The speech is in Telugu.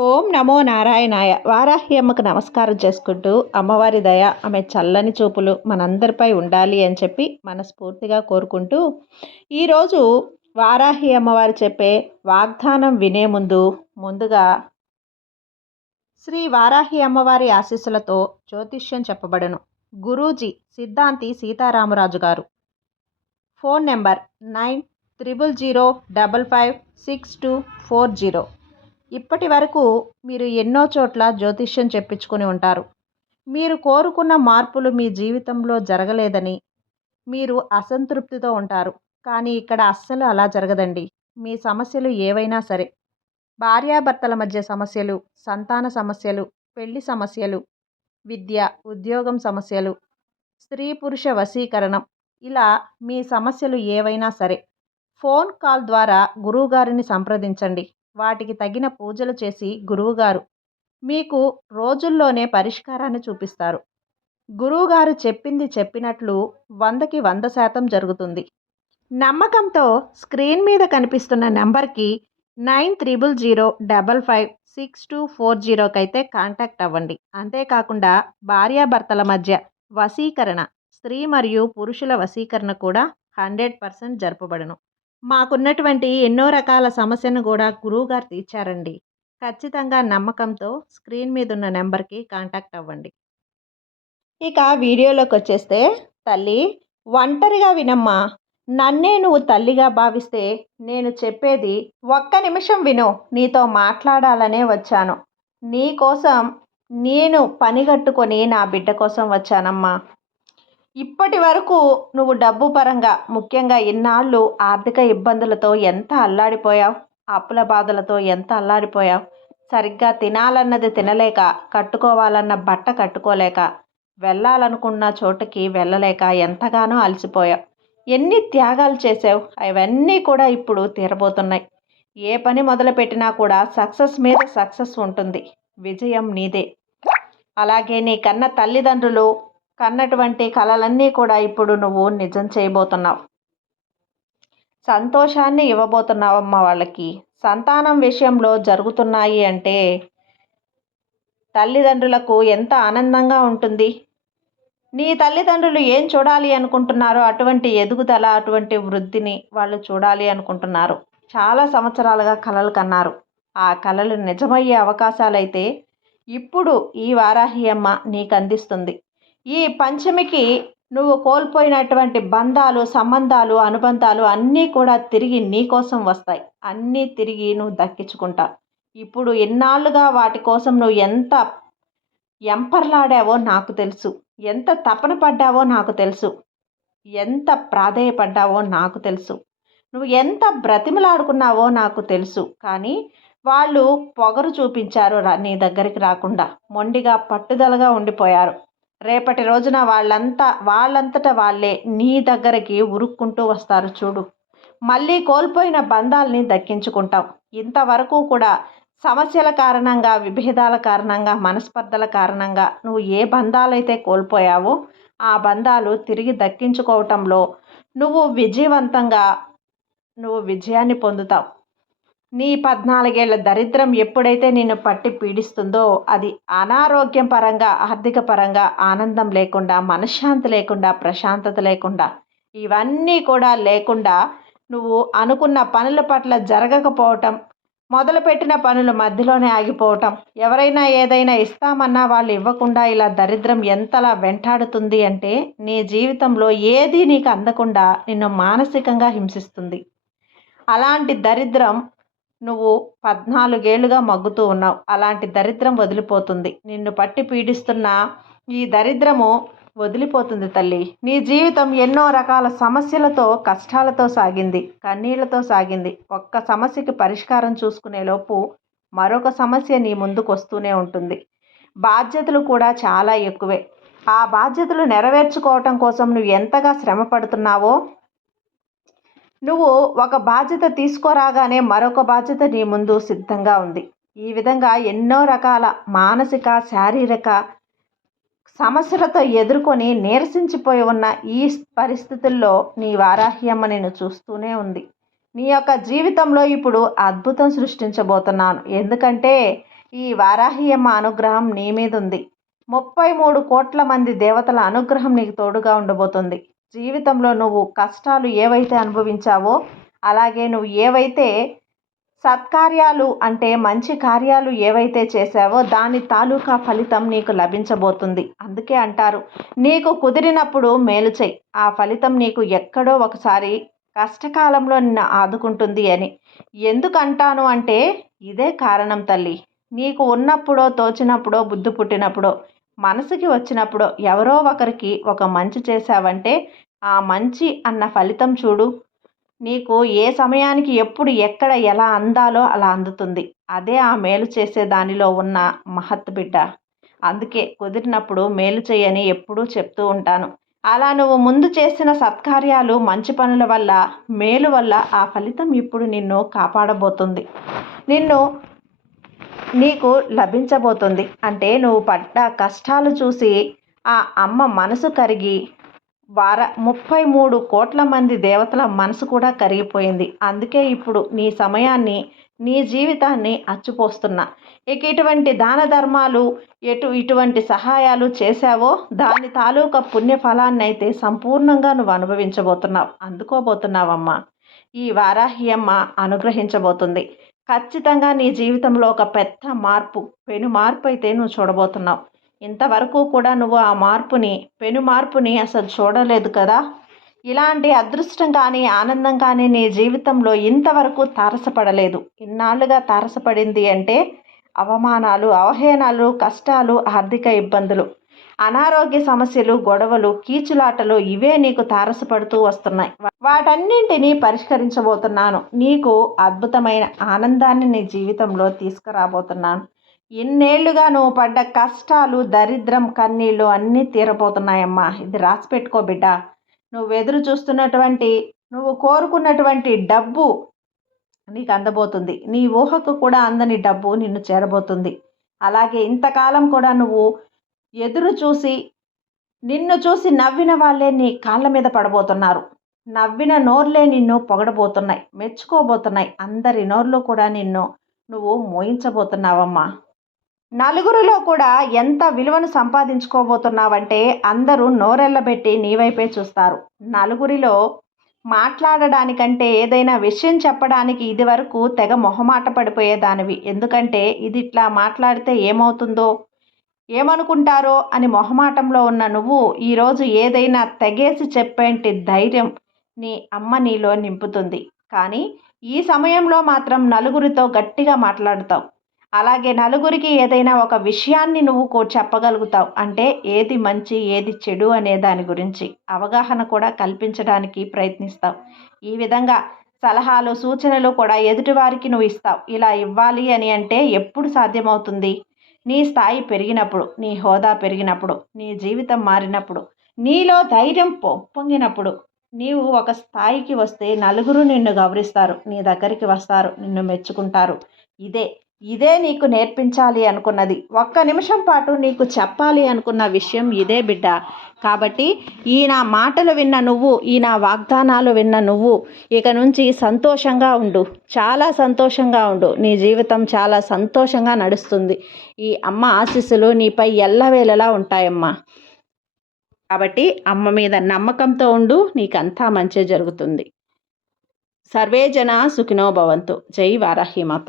ఓం నమో నారాయణాయ. వారాహి అమ్మకు నమస్కారం చేసుకుంటూ అమ్మవారి దయ ఆమె చల్లని చూపులు మనందరిపై ఉండాలి అని చెప్పి మనస్ఫూర్తిగా కోరుకుంటూ ఈరోజు వారాహి అమ్మవారు చెప్పే వాగ్దానం వినే ముందు ముందుగా శ్రీ వారాహి అమ్మవారి ఆశీస్సులతో జ్యోతిష్యం చెప్పబడను. గురూజీ సిద్ధాంతి సీతారామరాజు గారు. Phone number nine triple zero double five six two four zero. ఇప్పటి వరకు మీరు ఎన్నో చోట్ల జ్యోతిష్యం చెప్పించుకొని ఉంటారు. మీరు కోరుకున్న మార్పులు మీ జీవితంలో జరగలేదని మీరు అసంతృప్తితో ఉంటారు. కానీ ఇక్కడ అస్సలు అలా జరగదండి. మీ సమస్యలు ఏవైనా సరే. భార్యాభర్తల మధ్య సమస్యలు సంతాన సమస్యలు పెళ్ళి సమస్యలు విద్య ఉద్యోగం సమస్యలు స్త్రీ పురుష వశీకరణం ఇలా మీ సమస్యలు ఏవైనా సరే. ఫోన్ కాల్ ద్వారా గురువుగారిని సంప్రదించండి. వాటికి తగిన పూజలు చేసి గురువుగారు మీకు రోజుల్లోనే పరిష్కారాన్ని చూపిస్తారు. గురువుగారు చెప్పింది చెప్పినట్లు వందకి వంద శాతం జరుగుతుంది. నమ్మకంతో స్క్రీన్ మీద కనిపిస్తున్న నెంబర్కి nine triple zero double five six two four జీరోకి అయితే కాంటాక్ట్ అవ్వండి. అంతేకాకుండా భార్యాభర్తల మధ్య వశీకరణ స్త్రీ మరియు పురుషుల వశీకరణ కూడా హండ్రెడ్ పర్సెంట్ జరపబడను. మాకున్నటువంటి ఎన్నో రకాల సమస్యను కూడా గురువుగారు తీర్చారండి. ఖచ్చితంగా నమ్మకంతో స్క్రీన్ మీద ఉన్న నెంబర్కి కాంటాక్ట్ అవ్వండి. ఇక వీడియోలోకి వచ్చేస్తే తల్లి ఒంటరిగా వినమ్మా. నన్నే నువ్వు తల్లిగా భావిస్తే నేను చెప్పేది ఒక్క నిమిషం విను. నీతో మాట్లాడాలనే వచ్చాను. నీ కోసం నేను పనిగట్టుకొని నా బిడ్డ కోసం వచ్చానమ్మా. ఇప్పటి వరకు నువ్వు డబ్బు పరంగా ముఖ్యంగా ఇన్నాళ్ళు ఆర్థిక ఇబ్బందులతో ఎంత అల్లాడిపోయావు అప్పుల బాధలతో ఎంత అల్లాడిపోయావు సరిగ్గా తినాలన్నది తినలేక కట్టుకోవాలన్న బట్ట కట్టుకోలేక వెళ్ళాలనుకున్న చోటుకి వెళ్ళలేక ఎంతగానో అలసిపోయావు. ఎన్ని త్యాగాలు చేసావు అవన్నీ కూడా ఇప్పుడు తీరబోతున్నాయి. ఏ పని మొదలుపెట్టినా కూడా సక్సెస్ మీద సక్సెస్ ఉంటుంది. విజయం నీదే. అలాగే నీ కన్న తల్లిదండ్రులు కన్నటువంటి కళలన్నీ కూడా ఇప్పుడు నువ్వు నిజం చేయబోతున్నావు. సంతోషాన్ని ఇవ్వబోతున్నావమ్మ వాళ్ళకి. సంతానం విషయంలో జరుగుతున్నాయి అంటే తల్లిదండ్రులకు ఎంత ఆనందంగా ఉంటుంది. నీ తల్లిదండ్రులు ఏం చూడాలి అనుకుంటున్నారో అటువంటి ఎదుగుదల అటువంటి వృద్ధిని వాళ్ళు చూడాలి అనుకుంటున్నారు. చాలా సంవత్సరాలుగా కలలు కన్నారు. ఆ కళలు నిజమయ్యే అవకాశాలైతే ఇప్పుడు ఈ వారాహి అమ్మ నీకు అందిస్తుంది. ఈ పంచమికి నువ్వు కోల్పోయినటువంటి బంధాలు సంబంధాలు అనుబంధాలు అన్నీ కూడా తిరిగి నీ కోసం వస్తాయి. అన్నీ తిరిగి నువ్వు దక్కించుకుంటావు ఇప్పుడు ఎన్నాళ్ళుగా వాటి కోసం నువ్వు ఎంత ఎంపర్లాడావో నాకు తెలుసు. ఎంత తపన పడ్డావో నాకు తెలుసు. ఎంత ప్రాధేయపడ్డావో నాకు తెలుసు. నువ్వు ఎంత బ్రతిమలాడుకున్నావో నాకు తెలుసు. కానీ వాళ్ళు పొగరు చూపించారు నీ దగ్గరికి రాకుండా. మొండిగా పట్టుదలగా ఉండిపోయారు. రేపటి రోజున వాళ్ళంతా వాళ్ళంతట వాళ్ళే నీ దగ్గరికి ఉరుక్కుంటూ వస్తారు చూడు. మళ్ళీ కోల్పోయిన బంధాల్ని దక్కించుకుంటాం. ఇంతవరకు కూడా సమస్యల కారణంగా విభేదాల కారణంగా మనస్పర్ధల కారణంగా నువ్వు ఏ బంధాలైతే కోల్పోయావో ఆ బంధాలు తిరిగి దక్కించుకోవటంలో నువ్వు విజయవంతంగా నువ్వు విజయాన్ని పొందుతావు. నీ పద్నాలుగేళ్ళ దరిద్రం ఎప్పుడైతే నిన్ను పట్టి పీడిస్తుందో అది అనారోగ్యం పరంగా ఆర్థిక పరంగా ఆనందం లేకుండా మనశ్శాంతి లేకుండా ప్రశాంతత లేకుండా ఇవన్నీ కూడా లేకుండా నువ్వు అనుకున్న పనుల పట్ల జరగకపోవటం మొదలుపెట్టిన పనులు మధ్యలోనే ఆగిపోవటం ఎవరైనా ఏదైనా ఇస్తామన్నా వాళ్ళు ఇవ్వకుండా ఇలా దరిద్రం ఎంతలా వెంటాడుతుంది అంటే నీ జీవితంలో ఏది నీకు అందకుండా నిన్ను మానసికంగా హింసిస్తుంది. అలాంటి దరిద్రం నువ్వు పద్నాలుగేళ్ళుగా మగ్గుతూ ఉన్నావు. అలాంటి దరిద్రం వదిలిపోతుంది. నిన్ను పట్టి పీడిస్తున్న ఈ దరిద్రము వదిలిపోతుంది తల్లి. నీ జీవితం ఎన్నో రకాల సమస్యలతో కష్టాలతో సాగింది కన్నీళ్ళతో సాగింది. ఒక్క సమస్యకి పరిష్కారం చూసుకునే లోపు మరొక సమస్య నీ ముందుకు వస్తూనే ఉంటుంది. బాధ్యతలు కూడా చాలా ఎక్కువే. ఆ బాధ్యతలు నెరవేర్చుకోవటం కోసం నువ్వు ఎంతగా శ్రమ పడుతున్నావో నువ్వు ఒక బాధ్యత తీసుకోరాగానే మరొక బాధ్యత నీ ముందు సిద్ధంగా ఉంది. ఈ విధంగా ఎన్నో రకాల మానసిక శారీరక సమస్యలతో ఎదుర్కొని నీరసించిపోయి ఉన్న ఈ పరిస్థితుల్లో నీ వారాహ్యమ్మ నేను చూస్తూనే ఉంది. నీ యొక్క జీవితంలో ఇప్పుడు అద్భుతం సృష్టించబోతున్నాను. ఎందుకంటే ఈ వారాహ్యమ్మ అనుగ్రహం నీ మీద ఉంది ముప్పై మూడు కోట్ల మంది దేవతల అనుగ్రహం నీకు తోడుగా ఉండబోతుంది. జీవితంలో నువ్వు కష్టాలు ఏవైతే అనుభవించావో అలాగే నువ్వు ఏవైతే సత్కార్యాలు అంటే మంచి కార్యాలు ఏవైతే చేశావో దాని తాలూకా ఫలితం నీకు లభించబోతుంది. అందుకే అంటారు నీకు కుదిరినప్పుడు మేలు చెయ్యి ఆ ఫలితం నీకు ఎక్కడో ఒకసారి కష్టకాలంలో నిన్ను ఆదుకుంటుంది అని. ఎందుకంటాను అంటే ఇదే కారణం తల్లి. నీకు ఉన్నప్పుడో తోచినప్పుడో బుద్ధి పుట్టినప్పుడో మనసుకి వచ్చినప్పుడు ఎవరో ఒకరికి ఒక మంచి చేశావంటే ఆ మంచి అన్న ఫలితం చూడు. నీకు ఏ సమయానికి ఎప్పుడు ఎక్కడ ఎలా అందాలో అలా అందుతుంది. అదే ఆ మేలు చేసే దానిలో ఉన్న మహత్ బిడ్డ. అందుకే కుదిరినప్పుడు మేలు చేయని ఎప్పుడూ చెప్తూ ఉంటాను. అలా నువ్వు ముందు చేసిన సత్కార్యాలు మంచి పనుల వల్ల మేలు వల్ల ఆ ఫలితం ఇప్పుడు నిన్ను కాపాడబోతుంది. నిన్ను నీకు లభించబోతుంది. అంటే నువ్వు పడ్డ కష్టాలు చూసి ఆ అమ్మ మనసు కరిగి వార ముప్పై మూడు కోట్ల మంది దేవతల మనసు కూడా కరిగిపోయింది. అందుకే ఇప్పుడు నీ సమయాన్ని నీ జీవితాన్ని అచ్చుపోస్తున్నా. ఇక ఇటువంటి దాన ధర్మాలు ఎటు ఇటువంటి సహాయాలు చేశావో దాని తాలూకా పుణ్య ఫలాన్ని అయితే సంపూర్ణంగా నువ్వు అనుభవించబోతున్నావు అందుకోబోతున్నావమ్మా. ఈ వారాహి అమ్మ అనుగ్రహించబోతుంది. ఖచ్చితంగా నీ జీవితంలో ఒక పెద్ద మార్పు పెను మార్పు అయితే నువ్వు చూడబోతున్నావు. ఇంతవరకు కూడా నువ్వు ఆ మార్పుని పెను మార్పుని అసలు చూడలేదు కదా? ఇలాంటి అదృష్టం కానీ ఆనందం కానీ నీ జీవితంలో ఇంతవరకు తారసపడలేదు. ఇన్నాళ్ళుగా తారసపడింది అంటే అవమానాలు అవహేనాలు కష్టాలు ఆర్థిక ఇబ్బందులు. అనారోగ్య సమస్యలు గొడవలు కీచులాటలు ఇవే నీకు తారసపడుతూ వస్తున్నాయి. వాటన్నింటినీ పరిష్కరించబోతున్నాను. నీకు అద్భుతమైన ఆనందాన్ని నీ జీవితంలో తీసుకురాబోతున్నాను. ఇన్నేళ్ళుగా నువ్వు పడ్డ కష్టాలు దరిద్రం కన్నీళ్ళు అన్నీ తీరబోతున్నాయమ్మా. ఇది రాసి పెట్టుకో బిడ్డ. నువ్వు ఎదురు చూస్తున్నటువంటి నువ్వు కోరుకున్నటువంటి డబ్బు నీకు అందబోతుంది. నీ ఊహకు కూడా అందని డబ్బు నిన్ను చేరబోతుంది. అలాగే ఇంతకాలం కూడా నువ్వు ఎదురు చూసి నిన్ను చూసి నవ్విన వాళ్ళే నీ కాళ్ళ మీద పడబోతున్నారు. నవ్విన నోర్లే నిన్ను పొగడబోతున్నాయి మెచ్చుకోబోతున్నాయి. అందరి నోర్లు కూడా నిన్ను నువ్వు మోయించబోతున్నావమ్మా. నలుగురిలో కూడా ఎంత విలువను సంపాదించుకోబోతున్నావంటే అందరూ నోరెళ్ళబెట్టి నీ వైపే చూస్తారు. నలుగురిలో మాట్లాడడానికంటే ఏదైనా విషయం చెప్పడానికి ఇది వరకు తెగ మొహమాట పడిపోయేదానివి. ఎందుకంటే ఇది ఇట్లా మాట్లాడితే ఏమవుతుందో ఏమనుకుంటారో అని మొహమాటంలో ఉన్న నువ్వు ఈరోజు ఏదైనా తెగేసి చెప్పేంటి ధైర్యం నీ అమ్మ నీలో నింపుతుంది. కానీ ఈ సమయంలో మాత్రం నలుగురితో గట్టిగా మాట్లాడతావు. అలాగే నలుగురికి ఏదైనా ఒక విషయాన్ని నువ్వు చెప్పగలుగుతావు. అంటే ఏది మంచి ఏది చెడు అనే దాని గురించి అవగాహన కూడా కల్పించడానికి ప్రయత్నిస్తావు. ఈ విధంగా సలహాలు సూచనలు కూడా ఎదుటివారికి నువ్వు ఇస్తావు. ఇలా ఇవ్వాలి అని అంటే ఎప్పుడు సాధ్యమవుతుంది? నీ స్థాయి పెరిగినప్పుడు నీ హోదా పెరిగినప్పుడు నీ జీవితం మారినప్పుడు నీలో ధైర్యం పొంగినప్పుడు నీవు ఒక స్థాయికి వస్తే నలుగురు నిన్ను గౌరవిస్తారు నీ దగ్గరికి వస్తారు నిన్ను మెచ్చుకుంటారు. ఇదే ఇదే నీకు నేర్పించాలి అనుకున్నది. ఒక్క నిమిషం పాటు నీకు చెప్పాలి అనుకున్న విషయం ఇదే బిడ్డ. కాబట్టి ఈ నా మాటలు విన్న నువ్వు ఈ నా వాగ్దానాలు విన్న నువ్వు ఇక నుంచి సంతోషంగా ఉండు. చాలా సంతోషంగా ఉండు. నీ జీవితం చాలా సంతోషంగా నడుస్తుంది. ఈ అమ్మ ఆశీస్సులు నీపై ఎల్లవేళలా ఉంటాయమ్మా. కాబట్టి అమ్మ మీద నమ్మకంతో ఉండు. నీకంతా మంచి జరుగుతుంది. సర్వే జన సుఖినో భవంతు. జై వారాహి మాత.